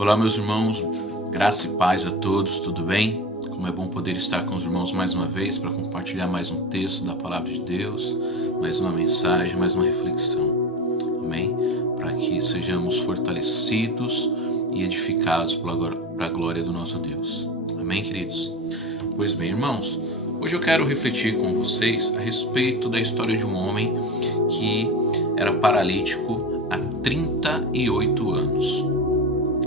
Olá, meus irmãos, graça e paz a todos, tudo bem? Como é bom poder estar com os irmãos mais uma vez para compartilhar mais um texto da Palavra de Deus, mais uma mensagem, mais uma reflexão, amém? Para que sejamos fortalecidos e edificados para a glória do nosso Deus, amém, queridos? Pois bem, irmãos, hoje eu quero refletir com vocês a respeito da história de um homem que era paralítico há 38 anos.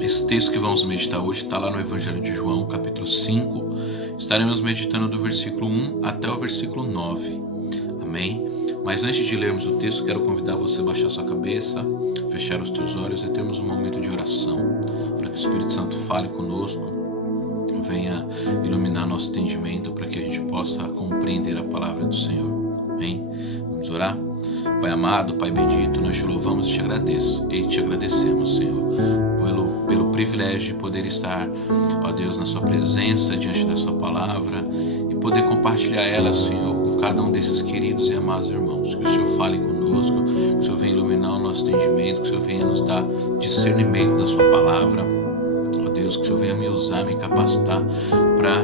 Esse texto que vamos meditar hoje está lá no Evangelho de João, capítulo 5. Estaremos meditando do versículo 1 até o versículo 9. Amém? Mas antes de lermos o texto, quero convidar você a baixar sua cabeça, fechar os teus olhos e termos um momento de oração, para que o Espírito Santo fale conosco, venha iluminar nosso entendimento, para que a gente possa compreender a palavra do Senhor. Amém? Vamos orar? Pai amado, Pai bendito, nós te louvamos e te agradecemos, Senhor, pelo privilégio de poder estar, ó Deus, na sua presença, diante da sua palavra e poder compartilhar ela, Senhor, com cada um desses queridos e amados irmãos. Que o Senhor fale conosco, que o Senhor venha iluminar o nosso entendimento, que o Senhor venha nos dar discernimento da sua palavra, ó Deus, que o Senhor venha me usar, me capacitar para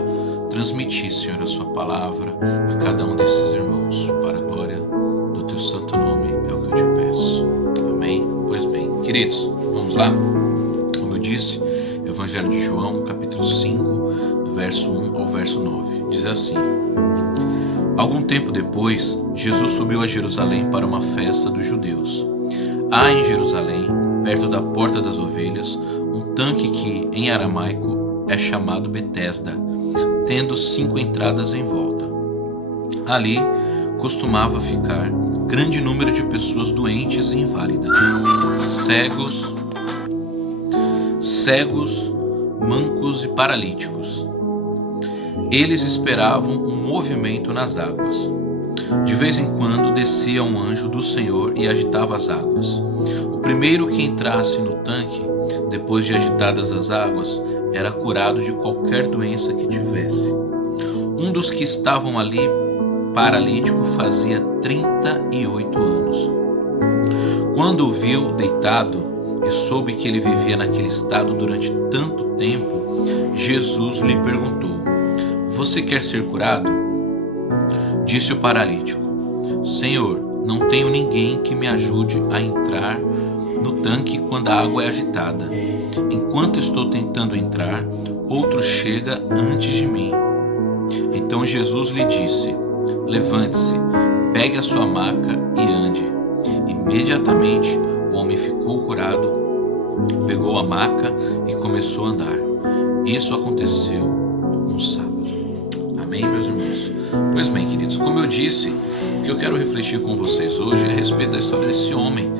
transmitir, Senhor, a sua palavra a cada um desses irmãos, para a glória do teu santo nome, é o que eu te peço. Amém? Pois bem, queridos, vamos lá? Disse, Evangelho de João, capítulo 5, do verso 1 ao verso 9, diz assim: Algum tempo depois, Jesus subiu a Jerusalém para uma festa dos judeus. Há em Jerusalém, perto da Porta das Ovelhas, um tanque que, em aramaico, é chamado Betesda, tendo 5 entradas em volta. Ali costumava ficar grande número de pessoas doentes e inválidas, cegos, mancos e paralíticos. Eles esperavam um movimento nas águas. De vez em quando descia um anjo do Senhor e agitava as águas. O primeiro que entrasse no tanque, depois de agitadas as águas, era curado de qualquer doença que tivesse. Um dos que estavam ali, paralítico, fazia 38 anos. Quando o viu deitado, e soube que ele vivia naquele estado durante tanto tempo, Jesus lhe perguntou: Você quer ser curado? Disse o paralítico: Senhor, não tenho ninguém que me ajude a entrar no tanque quando a água é agitada. Enquanto estou tentando entrar, outro chega antes de mim. Então Jesus lhe disse: Levante-se, pegue a sua maca e ande. Imediatamente o homem ficou curado, pegou a maca e começou a andar. Isso aconteceu no sábado. Amém, meus irmãos? Pois bem, queridos, como eu disse, o que eu quero refletir com vocês hoje é a respeito da história desse homem,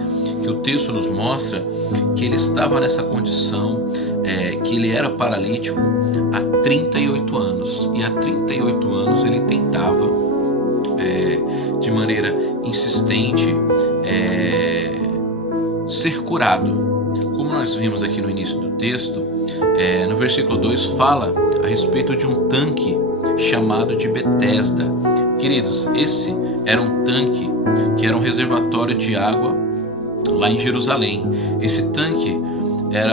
que o texto nos mostra que ele estava nessa condição, que ele era paralítico há 38 anos. E há 38 anos ele tentava, de maneira insistente, ser curado. Como nós vimos aqui no início do texto, no versículo 2 fala a respeito de um tanque chamado de Betesda. Queridos, esse era um tanque que era um reservatório de água lá em Jerusalém. Esse tanque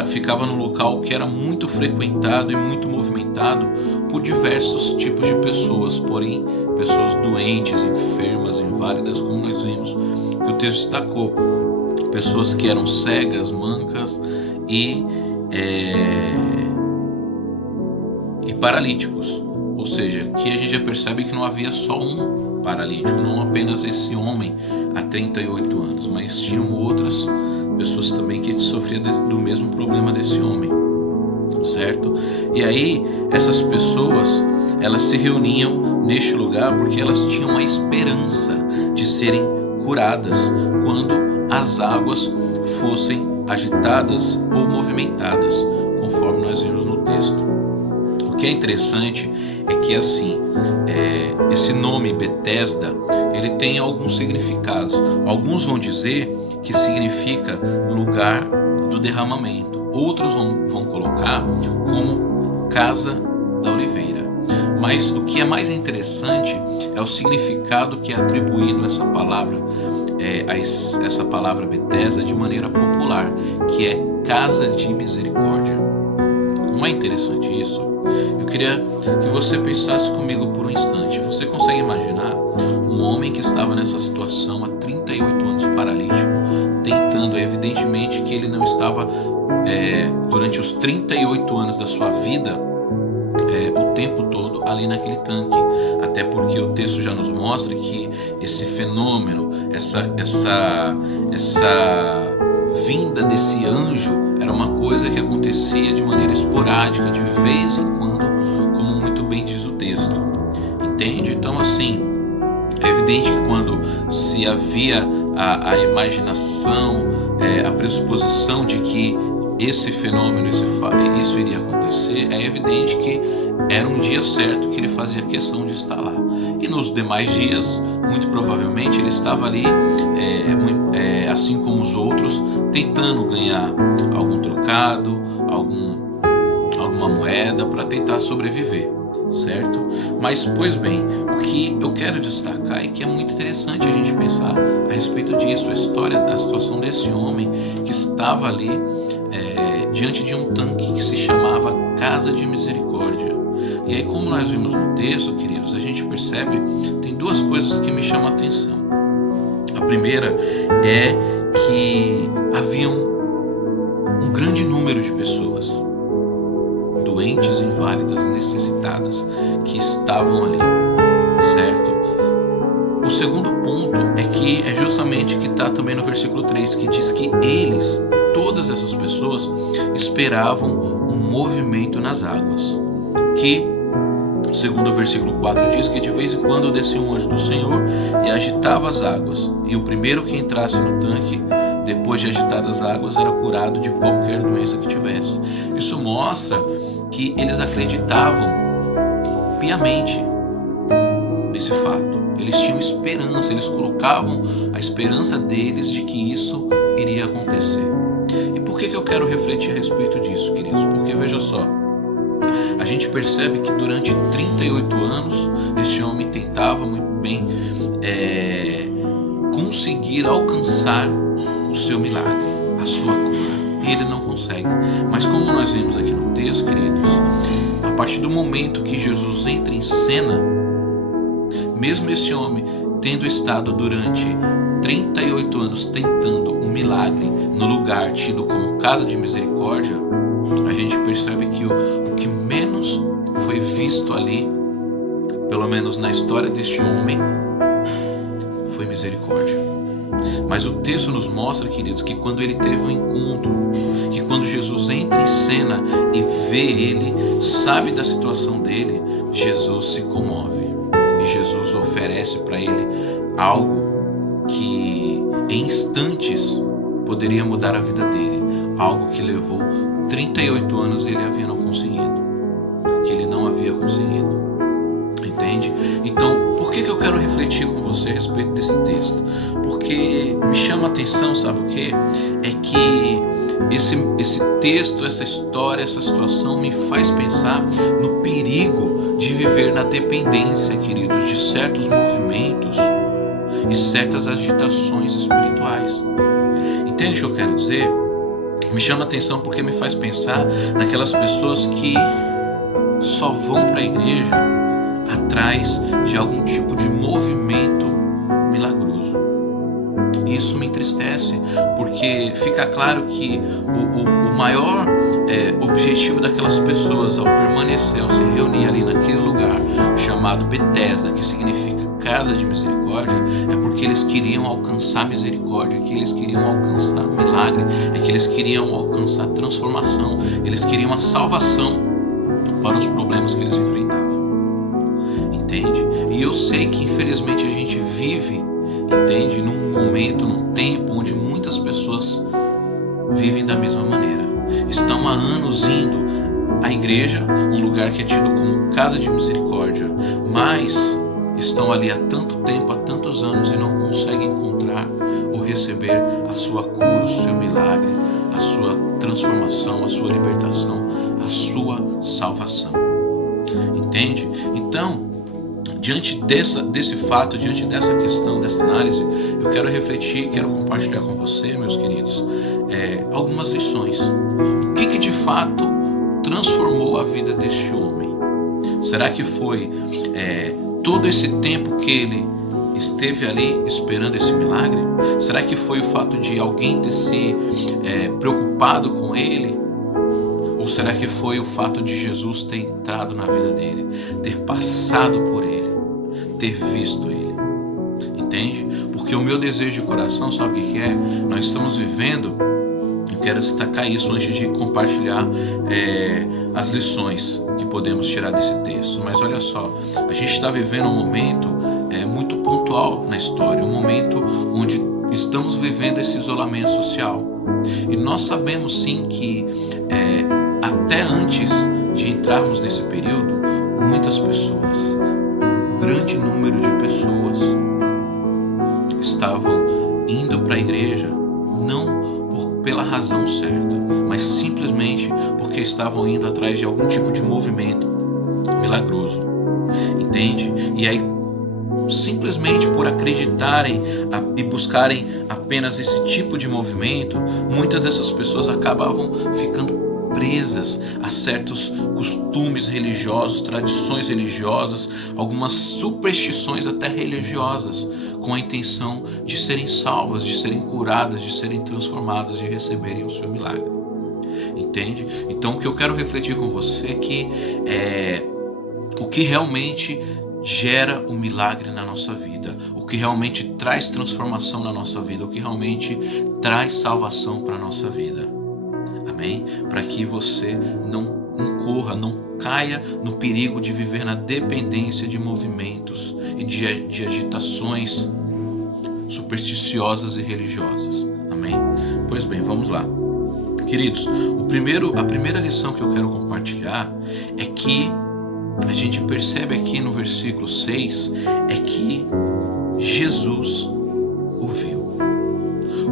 ficava num local que era muito frequentado e muito movimentado por diversos tipos de pessoas, porém pessoas doentes, enfermas, inválidas, como nós vimos que o texto destacou. Pessoas que eram cegas, mancas e paralíticos. Ou seja, que a gente já percebe que não havia só um paralítico, não apenas esse homem há 38 anos, mas tinham outras pessoas também que sofriam do mesmo problema desse homem, certo? E aí essas pessoas, elas se reuniam neste lugar porque elas tinham a esperança de serem curadas quando as águas fossem agitadas ou movimentadas, conforme nós vimos no texto. O que é interessante é que assim, esse nome Betesda, ele tem alguns significados. Alguns vão dizer que significa lugar do derramamento, outros vão colocar como casa da oliveira. Mas o que é mais interessante é o significado que é atribuído a essa palavra, essa palavra Betesda, de maneira popular, que é casa de misericórdia. é interessante isso? Eu queria que você pensasse comigo por um instante. Você consegue imaginar um homem que estava nessa situação há 38 anos paralítico, tentando, evidentemente que ele não estava durante os 38 anos da sua vida o tempo todo ali naquele tanque, até porque o texto já nos mostra que esse fenômeno, essa vinda desse anjo era uma coisa que acontecia de maneira esporádica, de vez em quando, como muito bem diz o texto, entende? Então assim, é evidente que quando se havia a imaginação, a pressuposição de que esse fenômeno, isso iria acontecer, é evidente que era um dia certo que ele fazia questão de estar lá. E nos demais dias, muito provavelmente, ele estava ali, assim como os outros, tentando ganhar algum trocado, alguma moeda para tentar sobreviver, certo? Mas, pois bem, o que eu quero destacar é que é muito interessante a gente pensar a respeito disso, a situação desse homem que estava ali diante de um tanque que se chamava Casa de Misericórdia. E aí, como nós vimos no texto, queridos, a gente percebe, tem duas coisas que me chamam a atenção. A primeira é que havia um grande número de pessoas doentes, inválidas, necessitadas, que estavam ali, certo? O segundo ponto é justamente que está também no versículo 3, que diz que eles, todas essas pessoas, esperavam um movimento nas águas, que, segundo o versículo 4, diz que de vez em quando descia um anjo do Senhor e agitava as águas, e o primeiro que entrasse no tanque, depois de agitadas as águas, era curado de qualquer doença que tivesse. Isso mostra que eles acreditavam piamente nesse fato. Eles tinham esperança, eles colocavam a esperança deles de que isso iria acontecer. E por que eu quero refletir a respeito disso, queridos? Porque veja só, a gente percebe que durante 38 anos este homem tentava muito bem conseguir alcançar o seu milagre, a sua cura, e ele não consegue. Mas como nós vimos aqui no texto, queridos, a partir do momento que Jesus entra em cena, mesmo esse homem tendo estado durante 38 anos tentando um milagre no lugar tido como Casa de Misericórdia, a gente percebe que o que menos foi visto ali, pelo menos na história deste homem, foi misericórdia. Mas o texto nos mostra, queridos, que quando ele teve um encontro, que quando Jesus entra em cena e vê ele, sabe da situação dele, Jesus se comove. E Jesus oferece para ele algo que em instantes poderia mudar a vida dele. Algo que levou 38 anos ele havia não conseguido. Que ele não havia conseguido. Entende? Então, por que eu quero refletir com você a respeito desse texto? Porque me chama a atenção, sabe o quê? É que esse texto, essa história, essa situação me faz pensar no perigo de viver na dependência, queridos, de certos movimentos e certas agitações espirituais. Entende o que eu quero dizer? Me chama a atenção porque me faz pensar naquelas pessoas que só vão para a igreja atrás de algum tipo de movimento milagroso. Isso me entristece, porque fica claro que o maior objetivo daquelas pessoas ao permanecer, ao se reunir ali naquele lugar chamado Betesda, que significa Casa de Misericórdia, é porque eles queriam alcançar misericórdia, que eles queriam alcançar milagre, é que eles queriam alcançar transformação, eles queriam a salvação para os problemas que eles enfrentavam. Entende? E eu sei que infelizmente a gente vive, entende, num momento, num tempo onde muitas pessoas vivem da mesma maneira. Estão há anos indo à igreja, um lugar que é tido como Casa de Misericórdia, mas estão ali há tanto tempo, há tantos anos e não conseguem encontrar ou receber a sua cura, o seu milagre, a sua transformação, a sua libertação, a sua salvação. Entende? Então, diante desse fato, diante dessa questão, dessa análise, eu quero refletir, quero compartilhar com você, meus queridos, algumas lições. O que de fato transformou a vida deste homem? Será que foi todo esse tempo que ele esteve ali esperando esse milagre? Será que foi o fato de alguém ter se preocupado com ele? Ou será que foi o fato de Jesus ter entrado na vida dele, ter passado por ele, ter visto ele? Entende? Porque o meu desejo de coração, sabe o que é? Nós estamos vivendo, eu quero destacar isso antes de compartilhar as lições que podemos tirar desse texto. Mas olha só, a gente está vivendo um momento muito pontual na história, um momento onde estamos vivendo esse isolamento social. E nós sabemos sim que até antes de entrarmos nesse período, muitas pessoas, um grande número de pessoas estavam indo para a igreja não pela razão certa, mas simplesmente porque estavam indo atrás de algum tipo de movimento milagroso, entende? E aí, simplesmente por acreditarem e buscarem apenas esse tipo de movimento, muitas dessas pessoas acabavam ficando presas a certos costumes religiosos, tradições religiosas, algumas superstições até religiosas, com a intenção de serem salvas, de serem curadas, de serem transformadas, de receberem o seu milagre. Entende? Então o que eu quero refletir com você é que o que realmente gera um milagre na nossa vida, o que realmente traz transformação na nossa vida, o que realmente traz salvação para a nossa vida. Amém? Para que você não incorra, não caia no perigo de viver na dependência de movimentos e de agitações supersticiosas e religiosas. Amém? Pois bem, vamos lá. Queridos, a primeira lição que eu quero compartilhar é que a gente percebe aqui no versículo 6 é que Jesus o viu.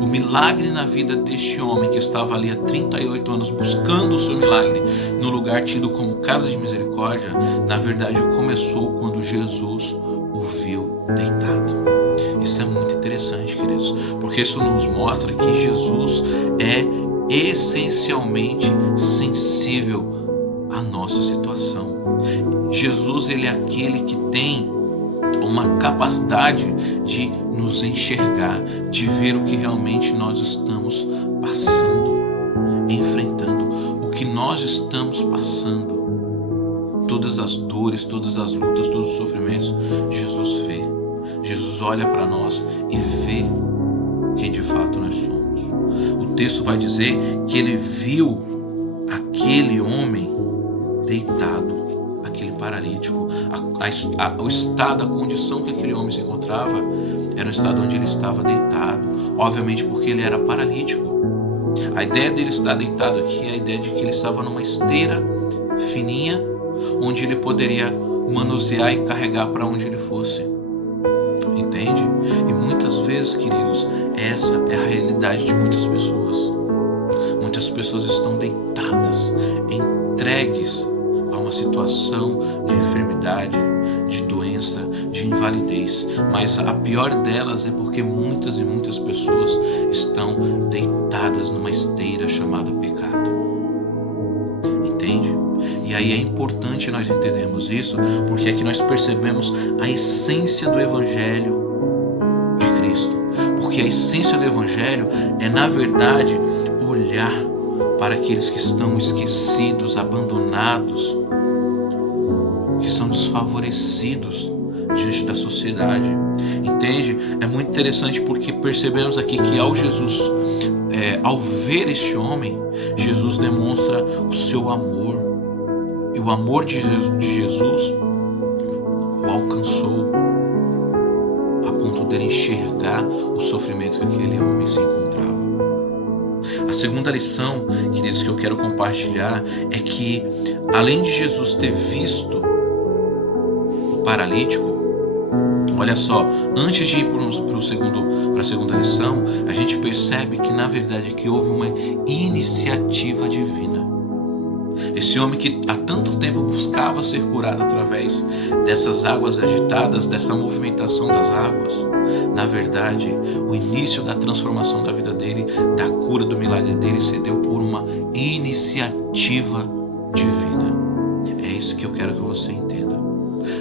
O milagre na vida deste homem que estava ali há 38 anos buscando o seu milagre no lugar tido como casa de misericórdia, na verdade começou quando Jesus o viu deitado. Isso é muito interessante, queridos, porque isso nos mostra que Jesus é essencialmente sensível à nossa situação. Jesus, ele é aquele que tem uma capacidade de nos enxergar, de ver o que realmente nós estamos passando, enfrentando, o que nós estamos passando, todas as dores, todas as lutas, todos os sofrimentos. Jesus vê, Jesus olha para nós e vê quem de fato nós somos. O texto vai dizer que ele viu aquele homem deitado, aquele paralítico, o estado, a condição que aquele homem se encontrava era um estado onde ele estava deitado, obviamente porque ele era paralítico. A ideia dele estar deitado aqui é a ideia de que ele estava numa esteira fininha, onde ele poderia manusear e carregar para onde ele fosse. Entende? E muitas vezes, queridos, essa é a realidade de muitas pessoas. Muitas pessoas estão deitadas, entregues a uma situação de enfermidade, de doença, de invalidez. Mas a pior delas é porque muitas e muitas pessoas estão deitadas numa esteira chamada pecado. Entende? E aí é importante nós entendermos isso, porque aqui nós percebemos a essência do Evangelho de Cristo. Porque a essência do Evangelho é, na verdade, olhar para aqueles que estão esquecidos, abandonados, que são desfavorecidos diante da sociedade. Entende? É muito interessante porque percebemos aqui que ao ver este homem, Jesus demonstra o seu amor. E o amor de Jesus o alcançou a ponto dele enxergar o sofrimento que aquele homem se encontrava. A segunda lição, queridos, que eu quero compartilhar é que, além de Jesus ter visto o paralítico, olha só, antes de ir para a segunda lição, a gente percebe que, na verdade, aqui houve uma iniciativa divina. Esse homem que há tanto tempo buscava ser curado através dessas águas agitadas, dessa movimentação das águas, na verdade, o início da transformação da vida dele, da cura do milagre dele, se deu por uma iniciativa divina. É isso que eu quero que você entenda.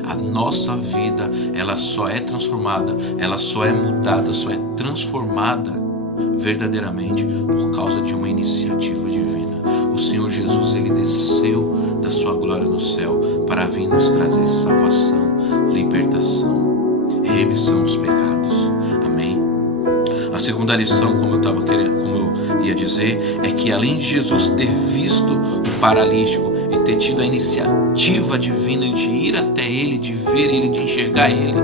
A nossa vida, ela só é transformada, ela só é mudada, só é transformada verdadeiramente por causa de uma iniciativa divina. O Senhor Jesus, ele desceu da sua glória no céu para vir nos trazer salvação, libertação, remissão dos pecados. Amém? A segunda lição, como eu ia dizer, é que além de Jesus ter visto o paralítico e ter tido a iniciativa divina de ir até ele, de ver ele, de enxergar ele,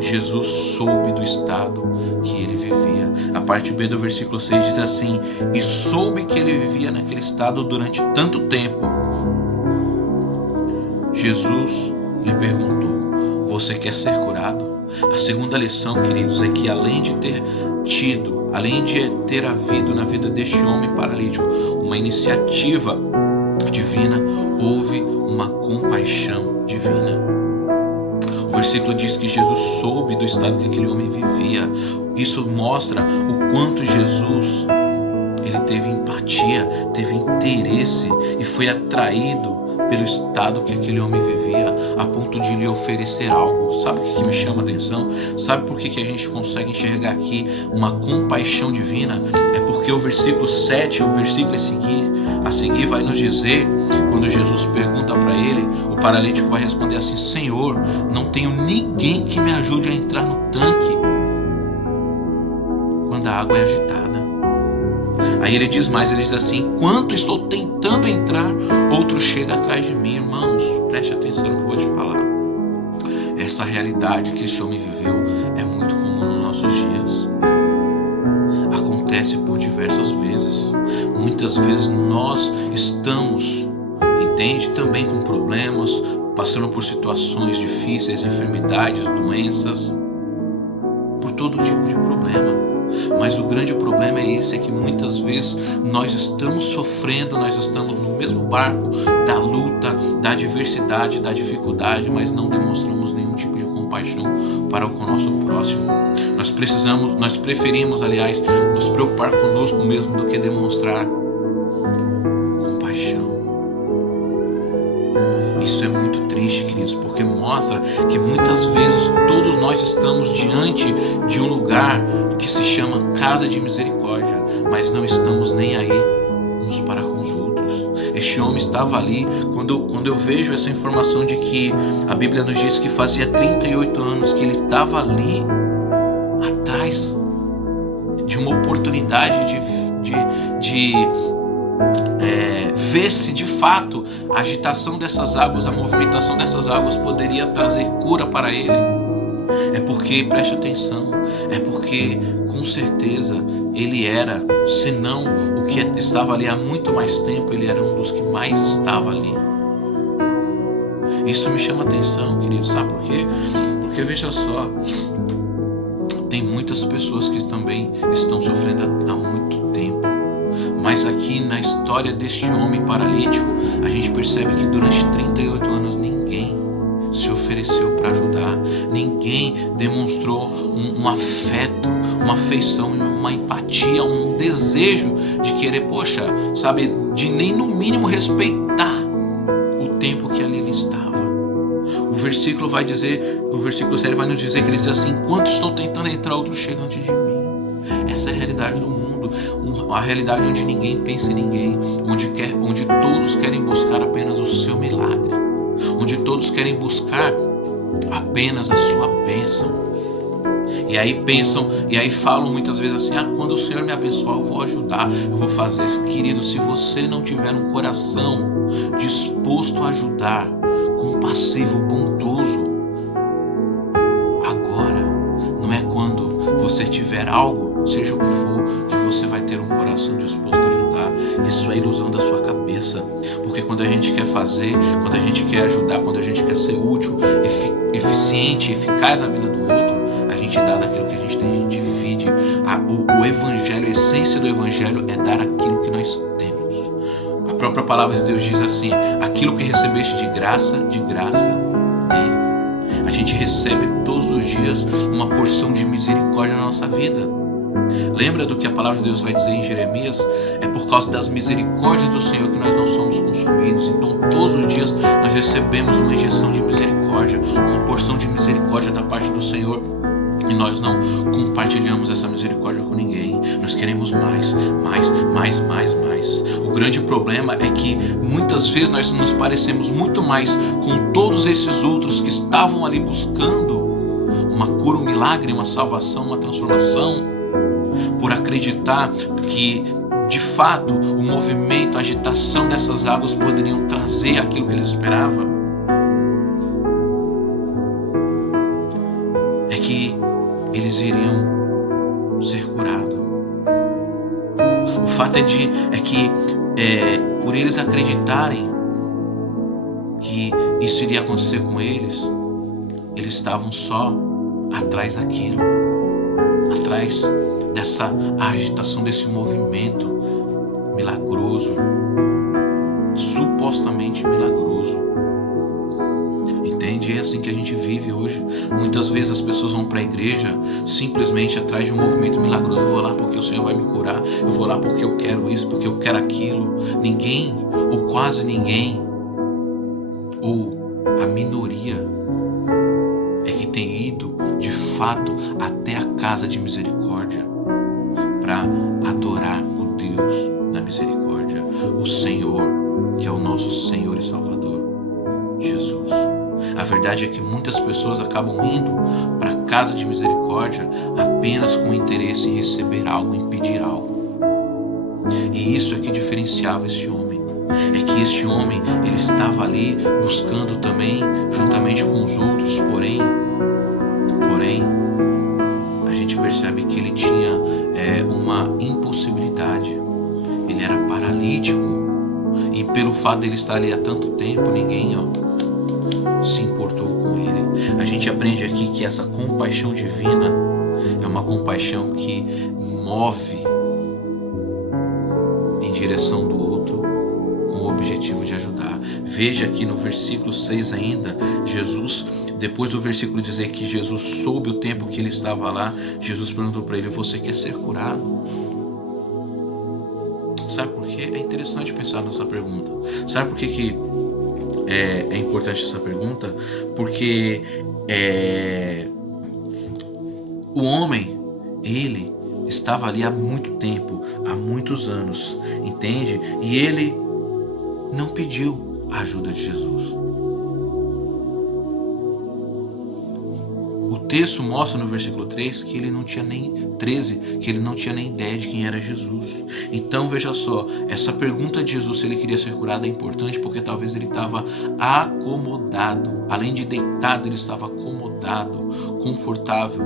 Jesus soube do estado que ele vivia. A parte B do versículo 6 diz assim: e soube que ele vivia naquele estado durante tanto tempo. Jesus lhe perguntou: você quer ser curado? A segunda lição, queridos, é que além de ter havido na vida deste homem paralítico uma iniciativa divina, houve uma compaixão divina. O versículo diz que Jesus soube do estado que aquele homem vivia. Isso mostra o quanto Jesus, ele teve empatia, teve interesse e foi atraído pelo estado que aquele homem vivia, a ponto de lhe oferecer algo. Sabe o que me chama a atenção? Sabe por que a gente consegue enxergar aqui uma compaixão divina? É porque o versículo 7, o versículo a seguir vai nos dizer, quando Jesus pergunta para ele, o paralítico vai responder assim: Senhor, não tenho ninguém que me ajude a entrar no tanque quando a água é agitada. Aí ele diz mais, ele diz assim: enquanto estou tentando entrar, outro chega atrás de mim. Irmãos, preste atenção no que eu vou te falar. Essa realidade que este homem viveu é muito comum nos nossos dias. Acontece por diversas vezes. Muitas vezes nós estamos, entende, também com problemas, passando por situações difíceis, enfermidades, doenças, por todo tipo de problema. Mas o grande problema é esse, é que muitas vezes nós estamos sofrendo, nós estamos no mesmo barco da luta, da adversidade, da dificuldade, mas não demonstramos nenhum tipo de compaixão para com o nosso próximo. Nós preferimos, aliás, nos preocupar conosco mesmo do que demonstrar compaixão. Isso é muito triste, queridos, porque mostra que muitas vezes todos nós estamos diante de um lugar que se chama casa de misericórdia, mas não estamos nem aí uns para com os outros. Este homem estava ali, quando eu vejo essa informação de que a Bíblia nos diz que fazia 38 anos que ele estava ali, atrás de uma oportunidade de ver se de fato a agitação dessas águas, a movimentação dessas águas poderia trazer cura para ele. É porque, preste atenção, é porque com certeza ele era, se não o que estava ali há muito mais tempo, ele era um dos que mais estava ali. Isso me chama a atenção, querido, sabe por quê? Porque veja só, tem muitas pessoas que também estão sofrendo há muito tempo. Mas aqui na história deste homem paralítico, a gente percebe que durante 38 anos ninguém se ofereceu para ajudar, ninguém demonstrou um afeto, uma afeição, uma empatia, um desejo de querer, de nem no mínimo respeitar o tempo que ali ele estava. O versículo 7 vai nos dizer que ele diz assim: enquanto estou tentando entrar, outro chega antes de mim. Essa é a realidade do mundo, a realidade onde ninguém pensa em ninguém, onde todos querem buscar apenas o seu milagre, onde todos querem buscar apenas a sua bênção. E aí falam muitas vezes assim: quando o Senhor me abençoar, eu vou ajudar, eu vou fazer. Querido, se você não tiver um coração disposto a ajudar, compassivo, bondoso, agora não é quando você tiver algo, seja o que for, que você vai ter um coração disposto a ajudar. Isso é ilusão da sua cabeça. Porque quando a gente quer fazer, quando a gente quer ajudar, quando a gente quer ser útil, eficiente, eficaz na vida do outro, a gente dá daquilo que a gente tem, a gente divide. O evangelho, a essência do evangelho é dar aquilo que nós temos. A própria palavra de Deus diz assim: aquilo que recebeste de graça dê. A gente recebe todos os dias uma porção de misericórdia na nossa vida. Lembra do que a palavra de Deus vai dizer em Jeremias? É por causa das misericórdias do Senhor que nós não somos consumidos. nós recebemos uma injeção de misericórdia, uma porção de misericórdia da parte do Senhor, e nós não compartilhamos essa misericórdia com ninguém. Nós queremos mais. O grande problema é que muitas vezes nós nos parecemos muito mais com todos esses outros que estavam ali buscando uma cura, um milagre, uma salvação, uma transformação, por acreditar que de fato o movimento, a agitação dessas águas poderiam trazer aquilo que eles esperavam. É que eles iriam ser curados. O fato é que por eles acreditarem que isso iria acontecer com eles, eles estavam só atrás daquilo, atrás dessa agitação, desse movimento milagroso, supostamente milagroso. Entende? É assim que a gente vive hoje. Muitas vezes as pessoas vão para a igreja simplesmente atrás de um movimento milagroso. Eu vou lá porque o Senhor vai me curar, eu vou lá porque eu quero isso, porque eu quero aquilo. Ninguém, ou quase ninguém, ou a minoria, é que tem ido de fato até a casa de misericórdia para adorar o Deus da misericórdia, o Senhor, que é o nosso Senhor e Salvador, Jesus. A verdade é que muitas pessoas acabam indo para a casa de misericórdia apenas com interesse em receber algo, em pedir algo. E isso é que diferenciava este homem. É que este homem, ele estava ali buscando também, juntamente com os outros, porém, a gente percebe que ele tinha uma impossibilidade. Ele era paralítico, e pelo fato dele estar ali há tanto tempo, ninguém se importou com ele. A gente aprende aqui que essa compaixão divina é uma compaixão que move em direção do outro com o objetivo de ajudar. Veja aqui no versículo 6 ainda, Jesus, depois do versículo dizer que Jesus soube o tempo que ele estava lá, Jesus perguntou para ele: você quer ser curado? Sabe por quê? É interessante pensar nessa pergunta. Sabe por que é importante essa pergunta? Porque o homem, ele estava ali há muito tempo, há muitos anos, entende? E ele não pediu a ajuda de Jesus. O texto mostra no versículo 3 que ele não tinha nem 13, que ele não tinha nem ideia de quem era Jesus. Então veja só, essa pergunta de Jesus se ele queria ser curado é importante porque talvez ele estava acomodado. Além de deitado, ele estava acomodado, confortável.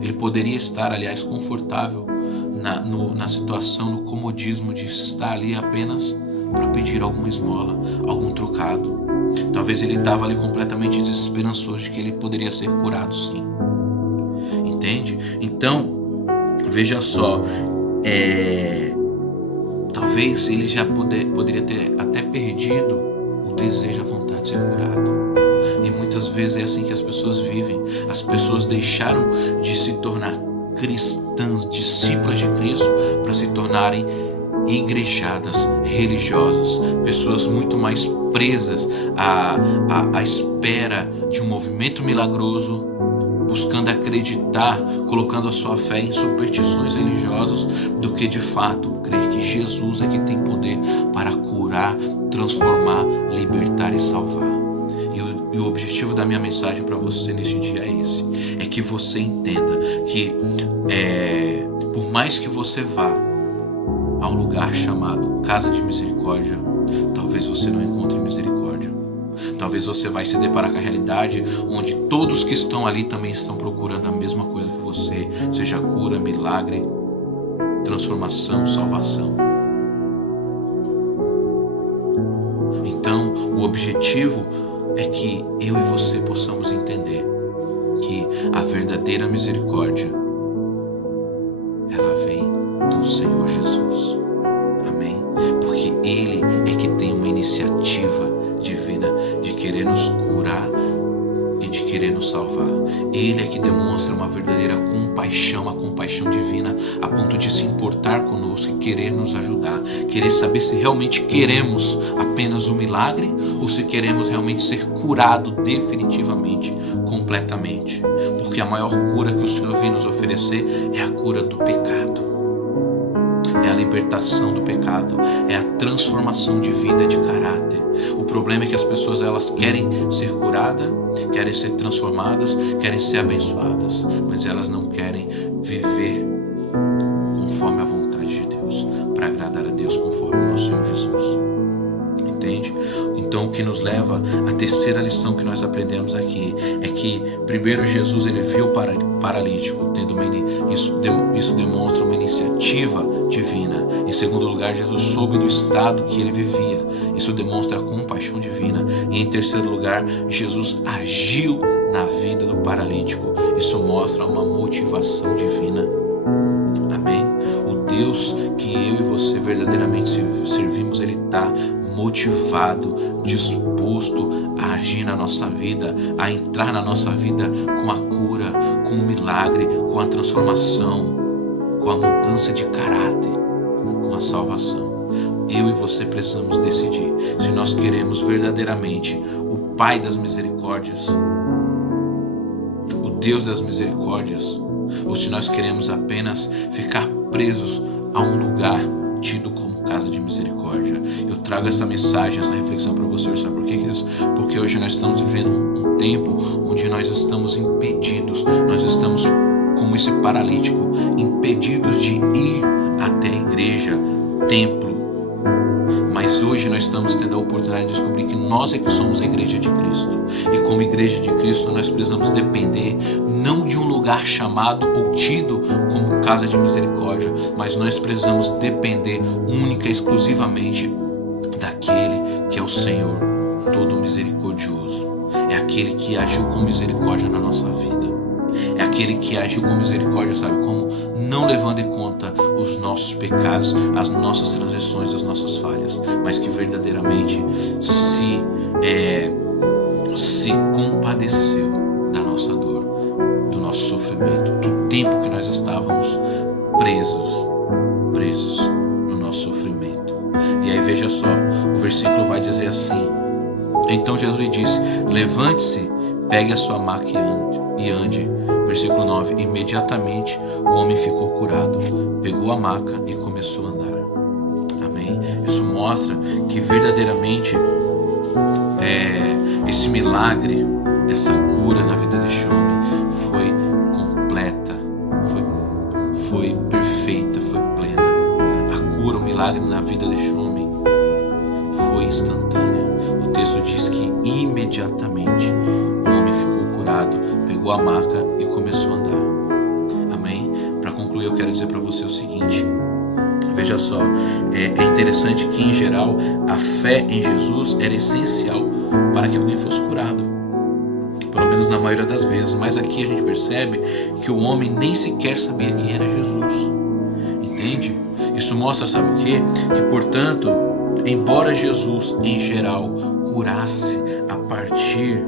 Ele poderia estar, aliás, confortável na situação, no comodismo de estar ali apenas para pedir alguma esmola, algum trocado. Talvez ele estava ali completamente desesperançoso de que ele poderia ser curado, sim. Entende? Então, veja só, talvez ele já poderia ter até perdido o desejo, a vontade de ser curado. E muitas vezes é assim que as pessoas vivem. As pessoas deixaram de se tornar cristãs, discípulas de Cristo, para se tornarem igrejadas, religiosas, pessoas muito mais presas à espera de um movimento milagroso, buscando acreditar, colocando a sua fé em superstições religiosas, do que de fato crer que Jesus é que tem poder para curar, transformar, libertar e salvar. E o objetivo da minha mensagem para você neste dia é esse: é que você entenda que por mais que você vá a um lugar chamado Casa de Misericórdia, talvez você não encontre misericórdia. Talvez você vai se deparar com a realidade onde todos que estão ali também estão procurando a mesma coisa que você, seja cura, milagre, transformação, salvação. Então, o objetivo é que eu e você possamos entender que a verdadeira misericórdia, ela vem do Senhor Jesus. Amém? Porque Ele é que tem uma iniciativa divina de querer nos curar e de querer nos salvar. Ele é que demonstra uma verdadeira compaixão, a compaixão divina, a ponto de se importar conosco e querer nos ajudar, querer saber se realmente queremos apenas o milagre ou se queremos realmente ser curado definitivamente, completamente. Porque a maior cura que o Senhor vem nos oferecer é a cura do pecado. É a libertação do pecado, é a transformação de vida, de caráter. O problema é que as pessoas, elas querem ser curadas, querem ser transformadas, querem ser abençoadas, mas elas não querem viver conforme a vontade de Deus, para agradar a Deus conforme o nosso Senhor Jesus. Entende? Então o que nos leva à terceira lição que nós aprendemos aqui é que primeiro Jesus, ele viu o paralítico, isso demonstra uma iniciativa divina. Em segundo lugar, Jesus soube do estado que ele vivia, isso demonstra a compaixão divina. E em terceiro lugar, Jesus agiu na vida do paralítico, isso mostra uma motivação divina. Amém? O Deus que eu e você verdadeiramente servimos, ele está motivado, disposto a agir na nossa vida, a entrar na nossa vida com a cura, com o milagre, com a transformação, com a mudança de caráter, com a salvação. Eu e você precisamos decidir se nós queremos verdadeiramente o Pai das misericórdias, o Deus das misericórdias, ou se nós queremos apenas ficar presos a um lugar tido como casa de misericórdia. Eu trago essa mensagem, essa reflexão para você, sabe por quê, queridos? Porque hoje nós estamos vivendo um tempo onde nós estamos impedidos, nós estamos como esse paralítico, impedidos de ir até a igreja, templo. Mas hoje nós estamos tendo a oportunidade de descobrir que nós é que somos a igreja de Cristo. E como igreja de Cristo nós precisamos depender não de um lugar chamado ou tido como casa de misericórdia, mas nós precisamos depender única e exclusivamente daquele que é o Senhor todo misericordioso. É aquele que agiu com misericórdia na nossa vida. É aquele que agiu com misericórdia, sabe como? Não levando em conta os nossos pecados, as nossas transgressões, as nossas falhas, mas que verdadeiramente se compadeceu da nossa dor, do nosso sofrimento, do tempo que nós estávamos presos no nosso sofrimento. E aí veja só, o versículo vai dizer assim: então Jesus lhe disse, levante-se, pegue a sua maca e ande. Versículo 9, imediatamente o homem ficou curado, pegou a maca e começou a andar. Amém? Isso mostra que verdadeiramente esse milagre, essa cura na vida deste homem foi completa, foi perfeita, foi plena. A cura, o milagre na vida deste homem foi instantânea. O texto diz que imediatamente o homem ficou curado, pegou a maca e começou a andar. Amém? Para concluir, eu quero dizer para você o seguinte: veja só, é interessante que em geral a fé em Jesus era essencial para que alguém fosse curado, pelo menos na maioria das vezes. Mas aqui a gente percebe que o homem nem sequer sabia quem era Jesus. Entende? Isso mostra, sabe o quê? Que, portanto, embora Jesus em geral curasse a partir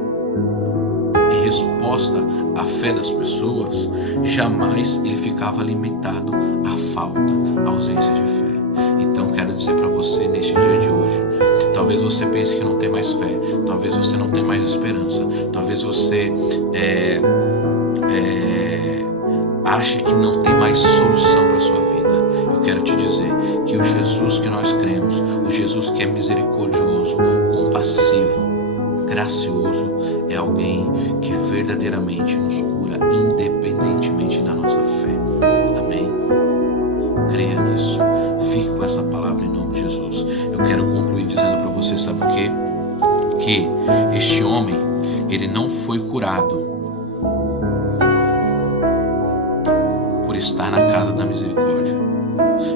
em resposta à fé das pessoas, jamais ele ficava limitado à falta, à ausência de fé. Então quero dizer para você neste dia de hoje, talvez você pense que não tem mais fé, talvez você não tem mais esperança, talvez você ache que não tem mais solução para a sua vida. Eu quero te dizer que o Jesus que nós cremos, o Jesus que é misericordioso, compassivo, gracioso, é alguém que verdadeiramente nos cura, independentemente da nossa fé. Amém? Creia nisso. Fique com essa palavra em nome de Jesus. Eu quero concluir dizendo para você, sabe o quê? Que este homem, ele não foi curado por estar na casa da misericórdia.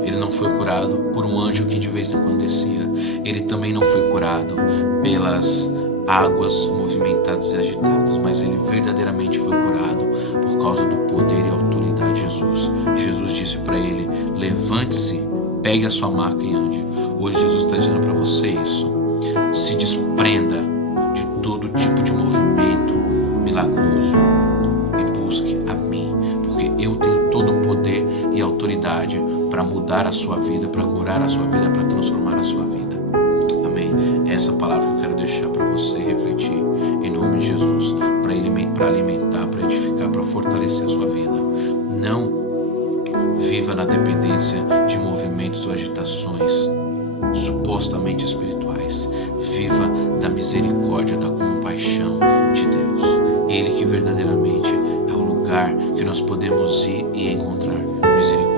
Ele não foi curado por um anjo que de vez em quando descia. Ele também não foi curado pelas águas movimentadas e agitadas, mas ele verdadeiramente foi curado por causa do poder e autoridade de Jesus. Jesus disse para ele: levante-se, pegue a sua maca e ande. Hoje Jesus está dizendo para você isso. Se desprenda de todo tipo de movimento milagroso. para mudar a sua vida, para curar a sua vida, para transformar a sua vida. Amém? Essa palavra que eu quero deixar para você refletir em nome de Jesus, para alimentar, para edificar, para fortalecer a sua vida. Não viva na dependência de movimentos ou agitações supostamente espirituais. Viva da misericórdia, da compaixão de Deus. Ele que verdadeiramente é o lugar que nós podemos ir e encontrar misericórdia.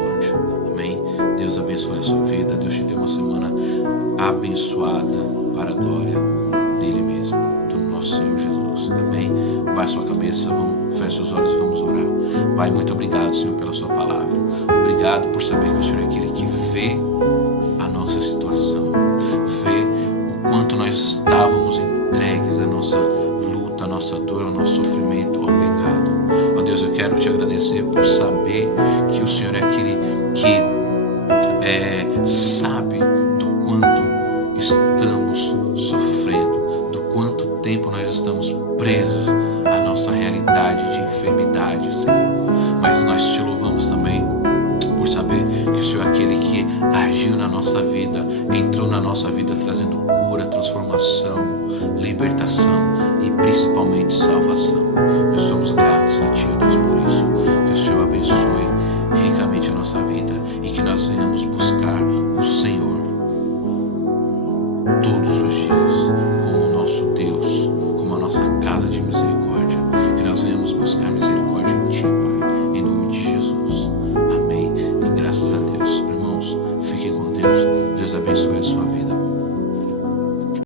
Amém? Deus abençoe a sua vida. Deus te dê uma semana abençoada para a glória dele mesmo, do nosso Senhor Jesus. Amém? Baixe sua cabeça, feche seus olhos e vamos orar. Pai, muito obrigado, Senhor, pela sua palavra. Obrigado por saber que o Senhor é aquele que vê a nossa situação, vê o quanto nós estávamos entregues à nossa luta, à nossa dor, ao nosso sofrimento, ao pecado. Ó Deus, eu quero te agradecer por saber que o Senhor é aquele que sabe do quanto estamos sofrendo, do quanto tempo nós estamos presos à nossa realidade de enfermidade, Senhor. Mas nós te louvamos também por saber que o Senhor é aquele que agiu na nossa vida, entrou na nossa vida trazendo cura, transformação, libertação e principalmente salvação. Nós somos gratos a Ti, ó Deus, por isso. Que o